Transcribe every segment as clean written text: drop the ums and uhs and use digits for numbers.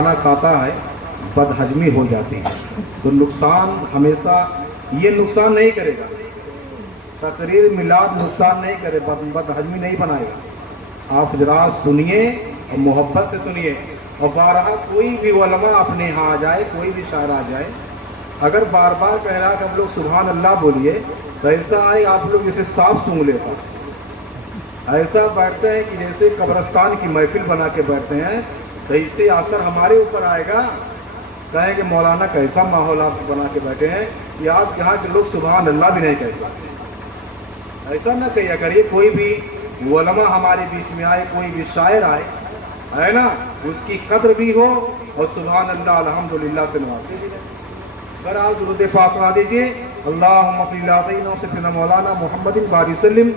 کھانا کھاتا ہے بدہضمی ہو جاتی ہے، تو نقصان ہمیشہ یہ نقصان نہیں کرے گا، تقریر میلاد نقصان نہیں کرے، بدہضمی نہیں بنائے گا۔ آپ حضرات سنیے اور محبت سے سنیے، اور بارہا کوئی بھی علماء اپنے یہاں آ جائے، کوئی بھی شاعر آ جائے، اگر بار بار کہہ رہا کہ ہم لوگ سبحان اللہ بولیے، تو ایسا آئے آپ لوگ اسے صاف سن لیتا، ایسا بیٹھتے ہیں کہ جیسے قبرستان کی محفل بنا کے بیٹھتے ہیں، تو اس سے اثر ہمارے اوپر آئے گا، کہیں کہ مولانا کیسا ماحول آپ بنا کے بیٹھے ہیں، یہ آپ یہاں کے لوگ سبحان اللہ بھی نہیں کہتے۔ ایسا نہ کہیے، اگر یہ کوئی بھی علماء ہمارے بیچ میں آئے، کوئی بھی شاعر آئے، ہے نا، اس کی قدر بھی ہو اور سبحان اللہ الحمدللہ سے نوازے بھی جائے۔ اگر آپ درود پاک پڑھا دیجیے، اللہم صلی علی سیدنا سیدنا مولانا محمد بارک وسلم،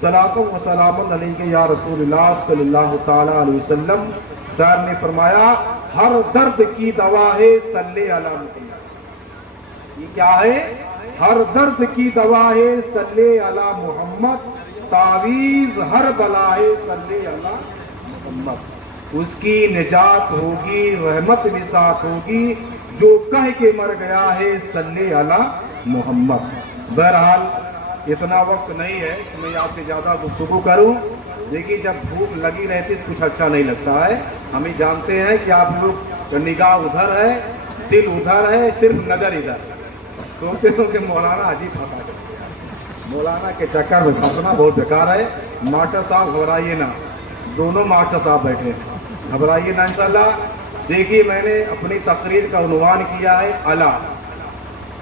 صلاۃ و سلام علیک یا رسول اللہ صلی اللہ تعالی علیہ وسلم۔ سر نے فرمایا ہر درد کی دوا ہے صلی علی محمد۔ یہ کیا ہے؟ ہر درد کی دوا ہے صلی علی محمد، تعویذ ہر بلا ہے صلی علی محمد۔ اس کی نجات ہوگی، رحمت بھی ساتھ ہوگی، جو کہہ کے مر گیا ہے صلی علی محمد۔ بہرحال اتنا وقت نہیں ہے کہ میں آپ سے زیادہ گفتگو کروں، لیکن جب بھوک لگی رہتی تو کچھ اچھا نہیں لگتا ہے۔ ہمیں جانتے ہیں کہ آپ لوگ نگاہ ادھر ہے، دل ادھر ہے، صرف نظر ادھر ہے، سوچتے ہو کہ مولانا عجیب پھنسا کرتے ہیں، مولانا کے چکر میں پھنسنا بہت بیکار ہے۔ ماسٹر صاحب گھبرائیے نہ، دونوں ماسٹر صاحب بیٹھے ہیں، گھبرائیے نہ انشاءاللہ۔ دیکھیے میں نے اپنی تقریر کا عنوان کیا ہے الا،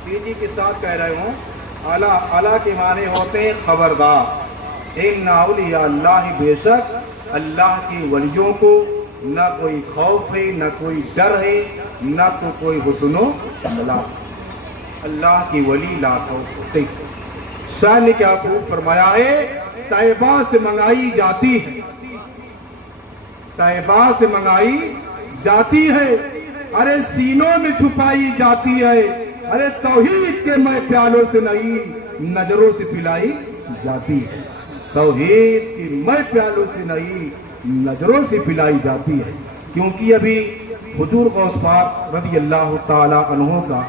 تیزی کے ساتھ کہہ رہے ہوں، الا۔ الا کے معنی ہوتے ہیں خبردار، ان اولیاء اللہ، بے شک اللہ کی ولیوں کو نہ کوئی خوف ہے، نہ کوئی ڈر ہے، نہ تو کوئی حسن و ملامت۔ اللہ کی ولی لا خوف ہوتے۔ شاہ نے کیا خوب فرمایا ہے، طیبہ سے منگائی جاتی ہے، طیبہ سے منگائی جاتی ہے، ارے سینوں میں چھپائی جاتی ہے، ارے توحید کے میں پیالوں سے نہیں نظروں سے پلائی جاتی ہے، توحید کی میں پیالوں سے نہیں نظروں سے پلائی جاتی ہے۔ کیونکہ ابھی حضور غوث پاک رضی اللہ تعالی عنہ کا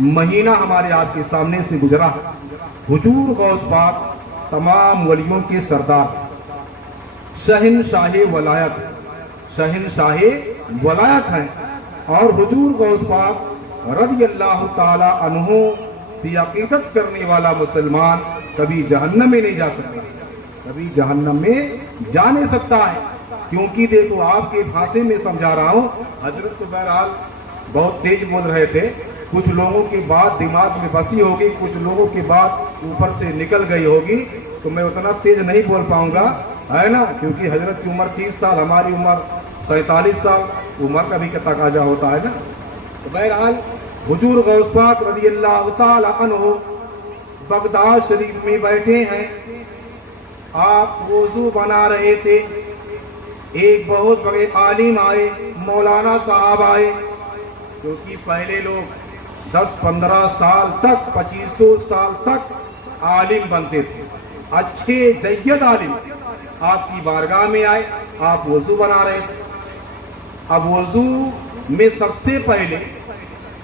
مہینہ ہمارے آپ کے سامنے سے گزرا۔ حضور غوث پاک تمام ولیوں کے سردار، شہنشاہ ولایت، شہنشاہ ولایت ہیں، اور حضور غوث پاک رضی اللہ تعالی عنہ سے عقیدت کرنے والا مسلمان کبھی جہنم میں نہیں جا سکتا، کبھی جہنم میں جا نہیں سکتا ہے۔ کیونکہ دیکھو آپ کے بھاشے میں سمجھا رہا ہوں، حضرت تو بہرحال بہت تیز بول رہے تھے، کچھ لوگوں کی بات دماغ میں بسی ہوگی، کچھ لوگوں کی بات اوپر سے نکل گئی ہوگی، تو میں اتنا تیز نہیں بول پاؤں گا، ہے نا، کیونکہ حضرت کی عمر 30 سال، ہماری عمر 47 سال، عمر کا بھی تقاضا ہوتا ہے نا۔ تو بہرحال حضور غوث پاک رضی اللہ تعالی عنہ بغداد شریف میں بیٹھے ہیں، آپ وضو بنا رہے تھے، ایک بہت بڑے عالم آئے، مولانا صاحب آئے، کیونکہ پہلے لوگ 10-15 سال تک، 2500 سال تک عالم بنتے تھے، اچھے جید عالم، آپ کی بارگاہ میں آئے، آپ وضو بنا رہے تھے۔ اب وضو میں سب سے پہلے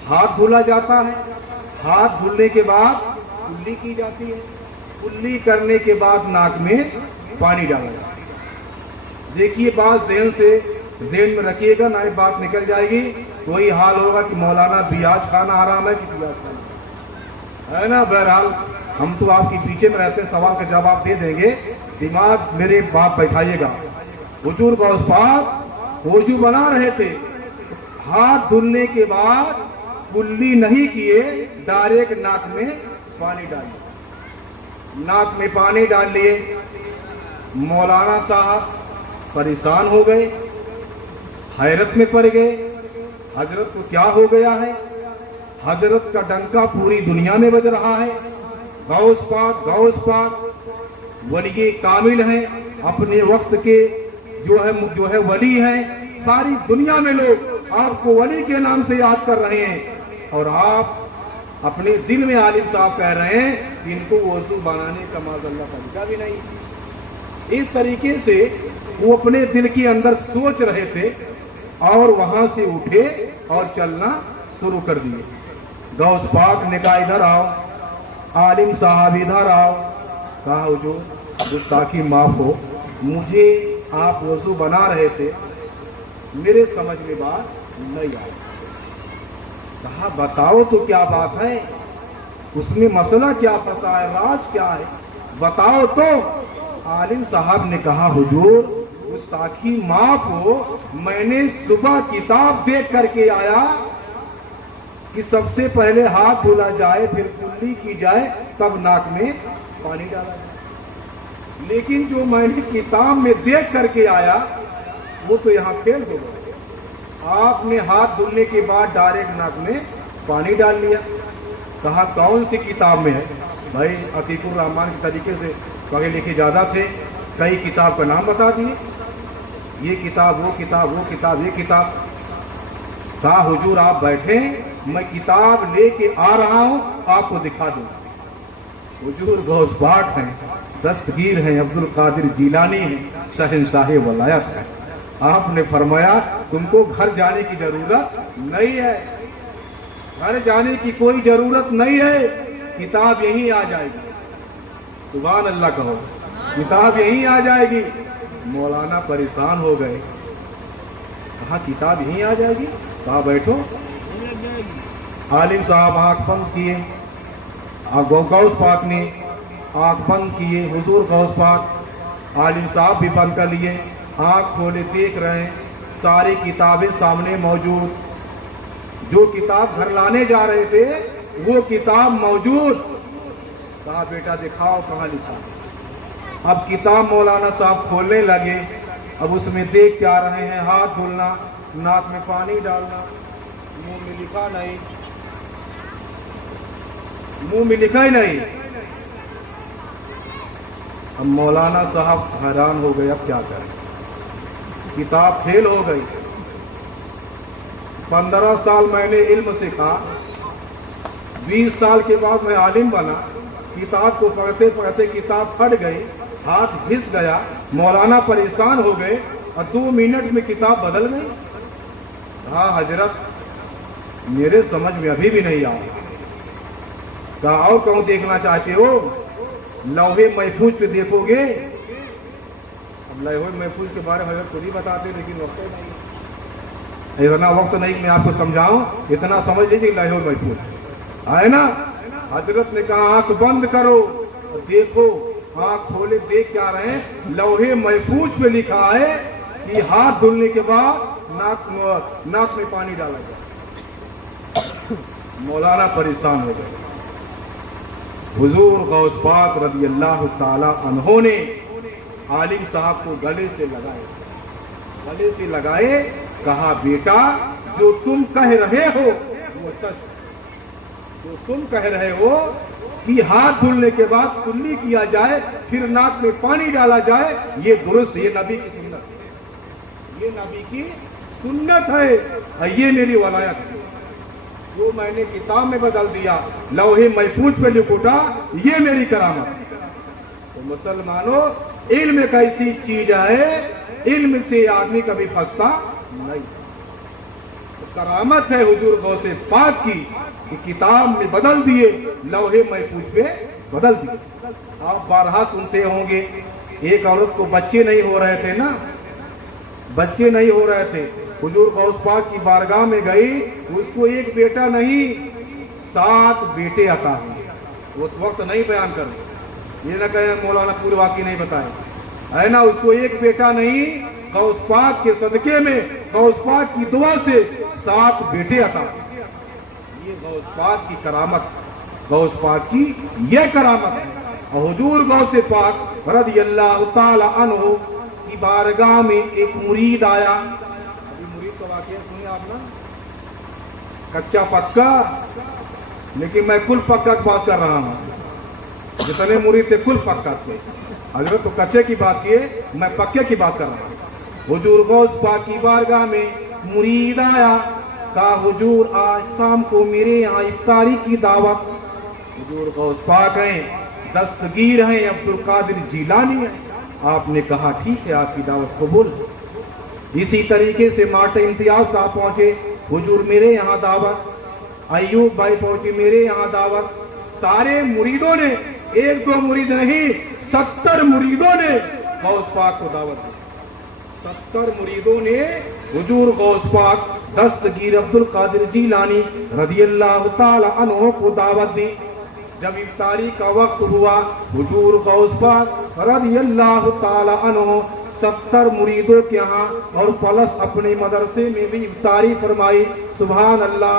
ہاتھ دھولا جاتا ہے، ہاتھ دھلنے کے بعد کلی کی جاتی ہے، کلی کرنے کے بعد ناک میں پانی ڈالا جاتا ہے۔ دیکھیے بات ذہن میں رکھیے گا، نہ بات نکل جائے گی، وہی حال ہوگا کہ مولانا بیاج کھانا حرام ہے کہ پیاز کھانا ہے نا۔ بہرحال ہم تو آپ کے پیچھے میں رہتے ہیں، سوال کا جواب دے دیں گے، دماغ میرے بات بیٹھائیے گا۔ حضور غوث پاک وضو بنا رہے تھے، ہاتھ دھلنے کے بعد کلی نہیں کیے، ڈائریکٹ ناک میں پانی ڈال لیا، ناک میں پانی ڈال لیے۔ مولانا صاحب پریشان ہو گئے، حیرت میں پڑ گئے، حضرت کو کیا ہو گیا ہے؟ حضرت کا ڈنکا پوری دنیا میں بج رہا ہے، غوث پاک ولی کامل ہیں، اپنے وقت کے جو ہے ولی ہیں، ساری دنیا میں لوگ آپ کو ولی کے نام سے یاد کر رہے ہیں، اور آپ اپنے دل میں عالم صاحب کہہ رہے ہیں کہ ان کو وضو بنانے کا معاذ اللہ طریقہ بھی نہیں۔ اس طریقے سے وہ اپنے دل کے اندر سوچ رہے تھے اور وہاں سے اٹھے اور چلنا شروع کر دیے. غوث پاک نے کہا ادھر آؤ, عالم صاحب ادھر آؤ. کہا حضور گستاخی معاف ہو, مجھے آپ وضو بنا رہے تھے, میرے سمجھ میں بات نہیں آئی. کہا بتاؤ تو کیا بات ہے, اس میں مسئلہ کیا پھنسا ہے, راز کیا ہے, بتاؤ تو. عالم صاحب نے کہا حضور گستاخی معاف ہو, میں نے صبح کتاب دیکھ کر کے آیا کہ سب سے پہلے ہاتھ دھلا جائے, پھر کلی کی جائے, تب ناک میں پانی ڈالا جائے. لیکن جو میں نے کتاب میں دیکھ کر کے آیا وہ تو یہاں فیل ہو گیا. آپ نے ہاتھ دھلنے کے بعد ڈائریکٹ ناک میں پانی ڈال لیا. کہا کون سی کتاب میں ہے؟ بھائی عتیق الرحمان کے طریقے سے پڑھے لکھے زیادہ تھے, کئی کتاب کا نام بتا دیے, یہ کتاب وہ کتاب وہ کتاب یہ کتاب. کہا حضور آپ بیٹھیں, میں کتاب لے کے آ رہا ہوں, آپ کو دکھا دوں. حضور غوث پاک ہیں, دستگیر ہیں, عبد القادر جیلانی ہیں, شہنشاہ ولایت ہیں. آپ نے فرمایا تم کو گھر جانے کی ضرورت نہیں ہے, گھر جانے کی کوئی ضرورت نہیں ہے, کتاب یہیں آ جائے گی. سبحان اللہ کہو, کتاب یہیں آ جائے گی. مولانا پریشان ہو گئے. کہا کتاب یہیں آ جائے گی؟ کہا بیٹھو. عالم صاحب آنکھ بند کیے, غوث پاک نے آنکھ بند کیے. حضور غوث پاک عالم صاحب بھی بند کر لیے, آنکھ کھولے دیکھ رہے ہیں, ساری کتابیں سامنے موجود. جو کتاب گھر لانے جا رہے تھے وہ کتاب موجود. کہا بیٹا دکھاؤ کہاں لکھا. اب کتاب مولانا صاحب کھولنے لگے. اب اس میں دیکھ کیا رہے ہیں, ہاتھ دھلنا, ناک میں پانی ڈالنا, منہ میں لکھا نہیں, منہ میں لکھا ہی نہیں. اب مولانا صاحب حیران ہو گئے, اب کیا کریں, کتاب فیل ہو گئی. 15 سال میں نے علم سیکھا, 20 سال کے بعد میں عالم بنا, کتاب کو پڑھتے پڑھتے کتاب پھٹ گئی, ہاتھ گھس گیا. مولانا پریشان ہو گئے اور 2 منٹ میں کتاب بدل گئی. کہا حضرت میرے سمجھ میں ابھی بھی نہیں آیا. کہا اور کہوں دیکھنا چاہتے ہو؟ لوہے محفوظ پہ دیکھو گے. اب لوہے محفوظ کے بارے میں حضرت خود ہی بتاتے, لیکن وقت نہیں, اتنا وقت نہیں میں آپ کو سمجھاؤں, اتنا سمجھ لیجیے لوہے محفوظ آئے نا. حضرت نے کہا آنکھ بند کرو اور دیکھو. آنکھ کھولے دیکھ کیا رہے ہیں, لوہے محفوظ پہ لکھا ہے کہ ہاتھ دھلنے کے بعد ناک میں پانی ڈالا جائے. مولانا پریشان ہو گئے. حضور غوث پاک رضی اللہ تعالی عنہ نے عالم صاحب کو گلے سے لگائے, کہا بیٹا جو تم کہہ رہے ہو وہ سچ. جو تم کہہ رہے ہو کہ ہاتھ دھلنے کے بعد کلی کیا جائے, پھر ناک میں پانی ڈالا جائے, یہ درست, یہ نبی کی سنت ہے, یہ نبی کی سنت ہے, یہ میری ولایت ہے. جو میں نے کتاب میں بدل دیا, لوہے محفوظ پہ لکھ اٹھا, یہ میری کرامت ہے. تو مسلمانوں علم ایک ایسی چیز ہے, علم سے آدمی کبھی پھنستا نہیں. کرامت ہے حضور غوث پاک کی کہ کتاب میں بدل دیے, لوہے محفوظ پہ بدل دیے. آپ بارہا سنتے ہوں گے, ایک عورت کو بچے نہیں ہو رہے تھے نا, بچے نہیں ہو رہے تھے, حضور غوث پاک کی بارگاہ میں گئی, اس کو ایک بیٹا نہیں 7 بیٹے عطا ہوئے. وہ وقت نہیں بیان کر, یہ نہ کہیں مولانا پورے واقعی نہیں بتائے, ہے نا. اس کو ایک بیٹا نہیں, غوث پاک کے صدقے میں, غوث پاک کی دعا سے 7 بیٹے عطا ہوئے. یہ غوث پاک کی کرامت, غوث پاک کی یہ کرامت ہے. اور حضور غوث پاک رضی اللہ تعالی عنہ کی بارگاہ میں ایک مرید آیا. ابھی مرید کا واقعہ سنیں آپ نا, کچا پکا, لیکن میں کل پکا کی بات کر رہا ہوں. جتنے مرید تھے کل پکا تھے, حضرت تو کچے کی بات کیے, میں پکے کی بات کر رہا ہوں. حضور غوث پاک کی بارگاہ میں مرید آیا, کہا حضور آج شام کو میرے یہاں افطاری کی دعوت. حضور غوث پاک ہیں, دستگیر ہیں, عبد القادر جیلانی ہیں. آپ نے کہا ٹھیک ہے, آپ کی دعوت قبول. इसी तरीके से माटे इम्तियाज साहब पहुंचे, हुजूर मेरे यहाँ दावत, अयूब भाई पहुंचे मेरे यहाँ दावत। सारे मुरीदों ने, एक दो मुरीद नहीं 70 मुरीदों ने गौस पाक को दावत दी। 70 मुरीदों ने हुजूर गौस पाक दस्तगीर अब्दुल कादिर जीलानी रदियल्लाहु ताला अन्हु को दावत दी। जब इफ्तारी का वक्त हुआ, हुजूर गौस पाक रदियल्लाहु ताला अन्हु 70 मुरीदों के यहाँ और प्लस अपने मदरसे में भी इफ्तारी फरमाई। सुभान अल्लाह।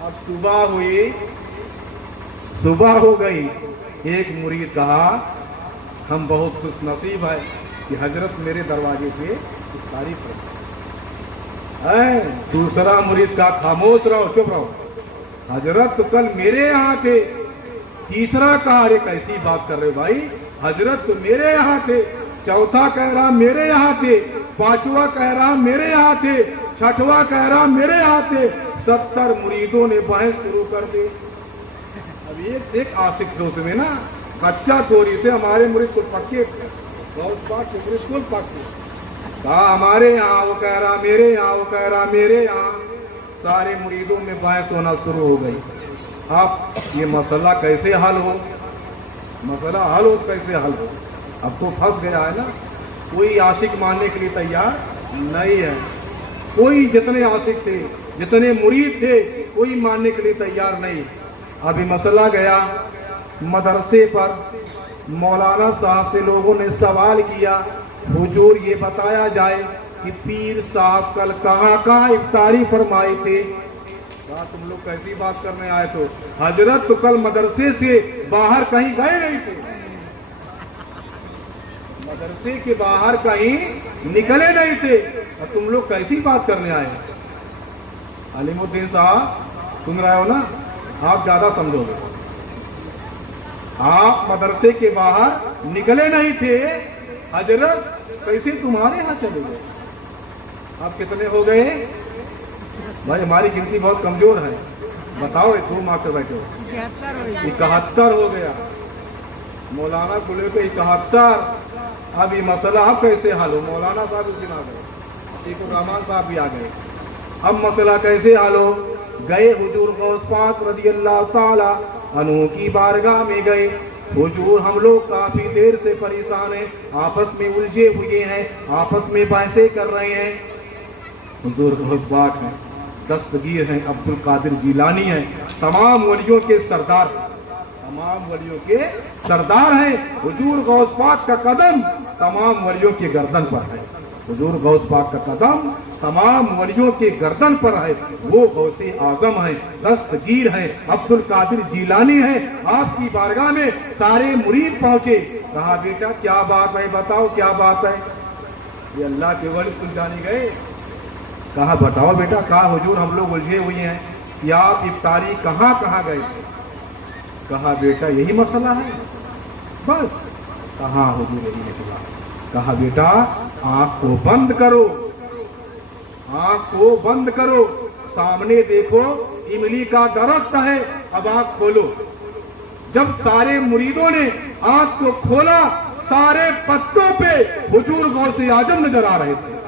अब सुबह हुई, सुबह हो गई। एक मुरीद कहा हम बहुत खुश नसीब है कि हजरत मेरे दरवाजे पे इफ्तारी फरमाई। दूसरा मुरीद का खामोश रहो, चुप रहो, हजरत तो कल मेरे यहाँ थे। तीसरा कहा अरे कैसी बात कर रहे हो भाई, हजरत तो मेरे यहाँ थे। चौथा कह रहा मेरे यहाँ थे। पांचवा कह रहा मेरे यहाँ थे। छठवा कह रहा मेरे यहाँ थे। 70 मुरीदों ने बहस शुरू कर दी। अब एक आशिक थे उसमें ना, कच्चा चोरी थे। हमारे मुरीद कुल पक्के थे, बहुत बात के मुरीद कुल पक्के। कहा हमारे यहाँ, वो कह रहा मेरे यहाँ, वो कह रहा मेरे यहाँ। सारे मुरीदों में बहस होना शुरू हो गई। अब ये मसला कैसे हल हो, मसला हल हो कैसे हल हो। अब तो फंस गया है ना, कोई आशिक मानने के लिए तैयार नहीं है। कोई, जितने आशिक थे, जितने मुरीद थे, कोई मानने के लिए तैयार नहीं। अभी मसला गया मदरसे पर। मौलाना साहब से लोगों ने सवाल किया, हुजूर ये बताया जाए कि पीर साहब कल कहाँ कहाँ इफ्तारी फरमाए थे। कहा तुम लोग कैसी बात करने आए तो, हजरत तो कल मदरसे से बाहर कहीं गए नहीं थे, मदरसे के बाहर कहीं निकले नहीं थे, और तुम लोग कैसी बात करने आए। अलीमुद्दीन साहब सुन रहे हो ना, आप ज्यादा समझोगे। आप मदरसे के बाहर निकले नहीं थे, हजरत कैसे तुम्हारे यहाँ चले गए। आप कितने हो गए भाई, हमारी गिनती बहुत कमजोर है। बताओ, एक दो मार्क्स बैठे हो, 71 हो गया। मौलाना को लेकर 71। अब ये मसला अब कैसे हल हो। मौलाना साहब उस दिन आ गए, एक रहमान साहब भी आ गए। अब मसला कैसे हल हो। गए हुजूर गौस पाक रदियल्लाहु ताला अन्हु की बारगाह में गए। हुजूर हम लोग काफी देर से परेशान हैं, आपस में उलझे हुए हैं, आपस में बहसें कर रहे हैं। हुजूर गौस पाक हैं, दस्तगीर हैं, अब्दुल कादिर जीलानी हैं, तमाम वलियों के सरदार, तमाम वलियों के सरदार हैं। हुजूर गौस पाक का कदम तमाम वलियों के गर्दन पर है। हुजूर गौस पाक का कदम तमाम वलियों के गर्दन पर है। वो गौसे आजम है, दस्तगीर है, अब्दुल कादिर जीलानी है। आपकी बारगाह में सारे मुरीद पहुंचे। कहा बेटा क्या बात है, बताओ क्या बात है। ये अल्लाह के वली तुम जाने गए। कहा बताओ बेटा। कहा हुजूर हम लोग उलझे हुए हैं कि आप इफ्तारी कहाँ कहाँ गए थे। कहा बेटा यही मसला है बस। कहा हुजूर यही मसला। कहा बेटा आंख को बंद करो, आंख को बंद करो, सामने देखो इमली का दरख्त है, अब आंख खोलो। जब सारे मुरीदों ने आंख को खोला, सारे पत्तों पे हुजूर गौसे आजम नजर आ रहे थे।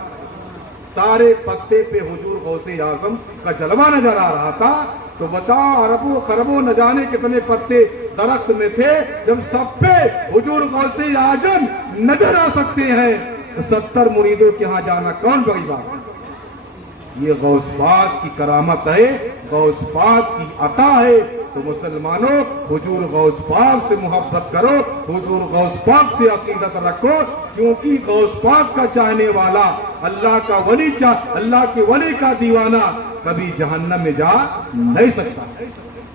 सारे पत्ते पे हुजूर गौसे आजम का जलवा नजर आ रहा था। तो बताओ अरबों खरबों न जाने कितने पत्ते दरख्त में थे, जब सब पे हुजूर गौसे आजम नजर आ सकते हैं तो 70 मुरीदों के यहाँ जाना कौन बड़ी बात। ये गौस पाक की करामत है, गौस पाक की अता है। तो मुसलमानों हुजूर गौस पाक से मोहब्बत करो, हुजूर गौस पाक से अकीदत रखो, क्योंकि गौस पाक का चाहने वाला, अल्लाह का वली, अल्लाह के वली का दीवाना कभी जहन्नम में जा नहीं सकता,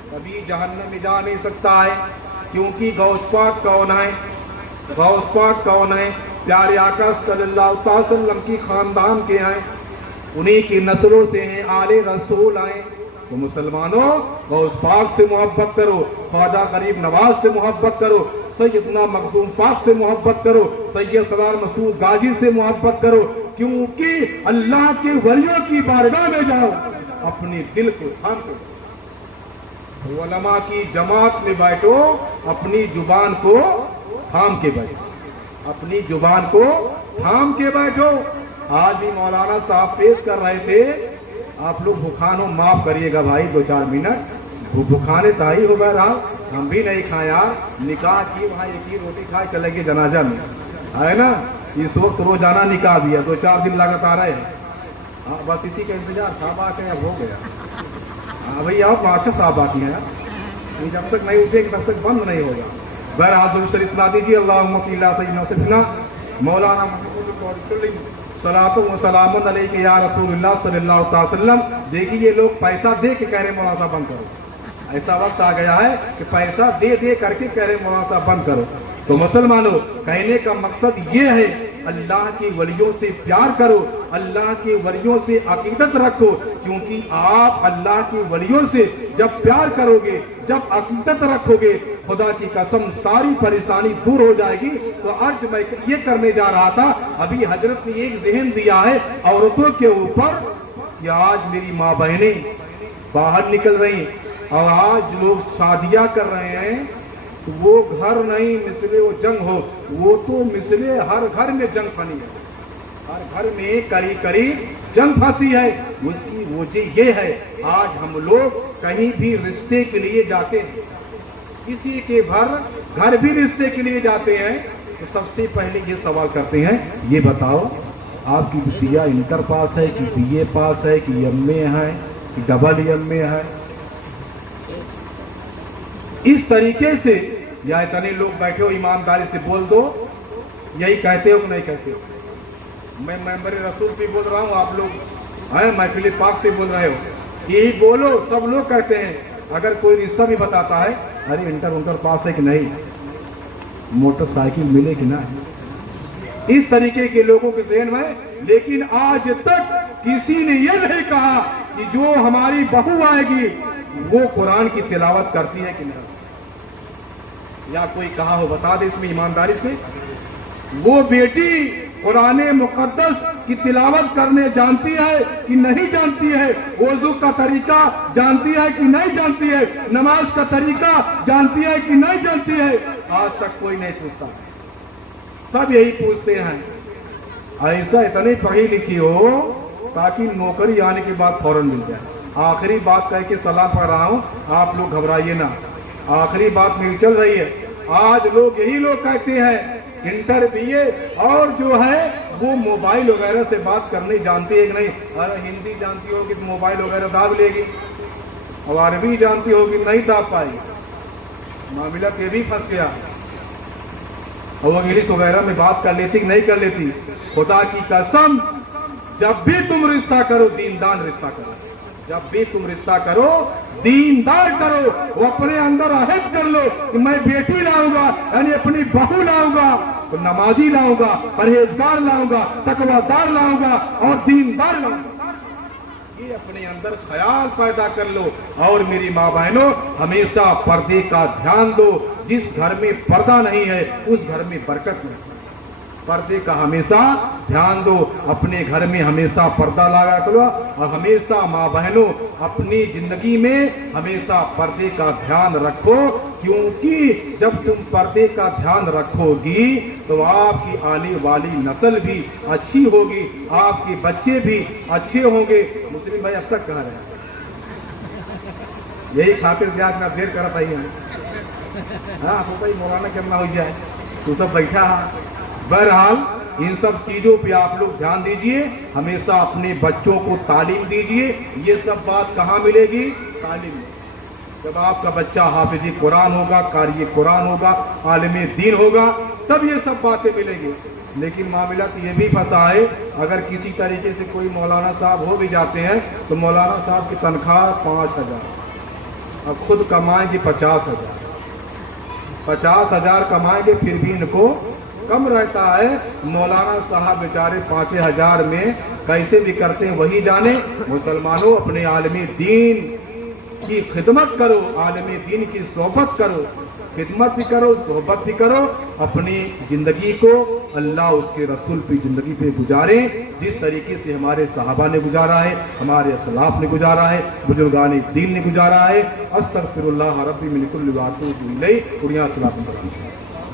कभी जहन्नम में जा नहीं सकता है। क्योंकि गौस पाक कौन है, गौस पाक कौन है। प्यारे आका सल्लल्लाहु अलैहि वसल्लम की खानदान के हैं, उन्हीं की नस्लों से हैं, आले रसूल आए। तो मुसलमानों गौस पाक से मोहब्बत करो, ख्वाजा गरीब नवाज से मोहब्बत करो, सैयदना मखदूम पाक से मोहब्बत करो, सैयद सरदार मसूद गाजी से मोहब्बत करो। क्योंकि अल्लाह के वलियों की बारगाह में जाओ, अपने दिल को थाम को, उलमा की जमात में बैठो, अपनी जुबान को थाम के बैठो, अपनी जुबान को थाम के बैठो। आज भी मौलाना साहब पेश कर रहे थे, आप लोग भुखानो माफ करिएगा भाई, 2-4 मिनट भुखाने ताई हो गए रहा, हम भी नहीं खाए यार, निकाह की वहाँ एक ही रोटी खाए चले गए जनाजा में, है ना। इस वक्त रोजाना निकाह भी है, 2-4 दिन लगातार है। हाँ बस इसी का इंतजार, साहब आके अब हो गया। हाँ भैया आप मास्टर साहब आती हैं यार, जब तक नहीं उठेंगे तब तक बंद नहीं होगा। बहरहाल शरीफ ला दीजिए। अल्लाहुम्मा सय्यिदना मौलाना सलातो व सलामुन अलैका या रसूलुल्लाह सल्लल्लाहु अलैहि वसल्लम। देखिए ये लोग पैसा दे के कह रहे मौलाना साहब बंद करो, ऐसा वक्त आ गया है कि पैसा दे दे करके कह रहे मौलाना साहब बंद करो। तो मुसलमानों, कहने का मकसद ये है, अल्लाह के वलियों से प्यार करो, अल्लाह के वलियों से अकीदत रखो, क्योंकि आप अल्लाह के वलियों से जब प्यार करोगे, जब अकीदत रखोगे, खुदा की कसम सारी परेशानी दूर हो जाएगी। तो अर्ज मैं ये करने जा रहा था, अभी हजरत ने एक ज़हन दिया है औरतों के ऊपर कि आज मेरी माँ बहनें बाहर निकल रही और आज लोग शादियां कर रहे हैं, तो वो घर नहीं मिसले वो जंग हो, वो तो मिसले हर घर में जंग फनी है, हर घर में करीब करीब जंग फंसी है। उसकी वजह ये है, आज हम लोग कहीं भी रिश्ते के लिए जाते हैं, किसी के घर भी रिश्ते के लिए जाते हैं, तो सबसे पहले ये सवाल करते हैं, ये बताओ आपकी बिटिया इंटर पास है कि बीए पास है कि एमए है कि डबल एमए है। इस तरीके से या इतने लोग बैठे हो, ईमानदारी से बोल दो, यही कहते हो कि नहीं कहते हो? मैं मेंबर रसूल भी बोल रहा हूँ, आप लोग हैं महफिल पाक से बोल रहे हो, यही बोलो। सब लोग कहते हैं, अगर कोई रिश्ता भी बताता है, अरे इंटर पास है कि नहीं, मोटरसाइकिल मिले कि ना, इस तरीके के लोगों के ज़हन में। लेकिन आज तक किसी ने यह नहीं कहा कि जो हमारी बहू आएगी वो कुरान की तिलावत करती है कि नहीं, या कोई कहा हो बता दे इसमें ईमानदारी से। वो बेटी कुरान मुकद्दस की तिलावत करने जानती है कि नहीं जानती है, वुज़ू का तरीका जानती है कि नहीं जानती है, नमाज का तरीका जानती है कि नहीं जानती है, आज तक कोई नहीं पूछता। सब यही पूछते हैं, ऐसा इतनी पढ़ी लिखी हो ताकि नौकरी आने के बाद फौरन मिल जाए। आखिरी बात कह के सलाह पढ़ रहा हूं, आप लोग घबराइए ना, आखिरी बात मेरी चल रही है। आज लोग यही लोग कहते हैं इंटर बीए और जो है वो मोबाइल वगैरह से बात करनी जानती है कि नहीं। अरे हिंदी जानती होगी तो मोबाइल वगैरह दाब लेगी, और अरबी जानती होगी नहीं दाब पाएगी, मामला ये भी फंस गया। और वो इंग्लिश वगैरह में बात कर लेती कि नहीं कर लेती। खुदा की कसम, जब भी तुम रिश्ता करो दीनदार रिश्ता करो, जब भी तुम रिश्ता करो दीनदार करो। वो अपने अंदर अहद कर लो कि मैं बेटी लाऊंगा, यानी अपनी बहू लाऊंगा, तो नमाजी लाऊंगा, परहेजगार लाऊंगा, तकवादार लाऊंगा और दीनदार लाऊंगा। ये अपने अंदर ख्याल पैदा कर लो। और मेरी माँ बहनों, हमेशा पर्दे का ध्यान दो। जिस घर में पर्दा नहीं है उस घर में बरकत नहीं। पर्दे का हमेशा ध्यान दो, अपने घर में हमेशा पर्दा लगा करो। और हमेशा माँ बहनों अपनी जिंदगी में हमेशा पर्दे का ध्यान रखो, क्योंकि जब तुम पर्दे का ध्यान रखोगी तो आपकी आने वाली नस्ल भी अच्छी होगी, आपके बच्चे भी अच्छे होंगे। मुस्लिम भाई अब तक कह रहे हैं, यही खातिर ज्यादा ना देर करत आई है। हाँ तो भाई मौलाना करना हो जाए तो सब बैठा है। बहरहाल इन सब चीजों पे आप लोग ध्यान दीजिए, हमेशा अपने बच्चों को तालीम दीजिए। ये सब बात कहाँ मिलेगी? तालीम में। जब आपका बच्चा हाफिज़ कुरान होगा, कारी कुरान होगा, आलिम दीन होगा, तब ये सब बातें मिलेंगी। लेकिन मामला तो ये भी फंसा है, अगर किसी तरीके से कोई मौलाना साहब हो भी जाते हैं तो मौलाना साहब की तनख्वाह 5,000 और खुद कमाएंगे 50,000। 50,000 कमाएंगे फिर भी इनको कम रहता है। मौलाना साहब बेचारे 5,000 में कैसे भी करते हैं वही जाने। मुसलमानों, अपने आलमी दीन की खिदमत करो, आलमी दीन की सोहबत करो, खिदमत भी करो, सोहबत भी करो। अपनी जिंदगी को अल्लाह उसके रसूल की जिंदगी पे गुजारे, जिस तरीके से हमारे सहाबा ने गुजारा है, हमारे असलाफ ने गुजारा है, बुजुर्गान दीन ने गुजारा है। अस्तगफिरुल्लाह रब्बी मिन कुल्लि व अतूबु इलैह।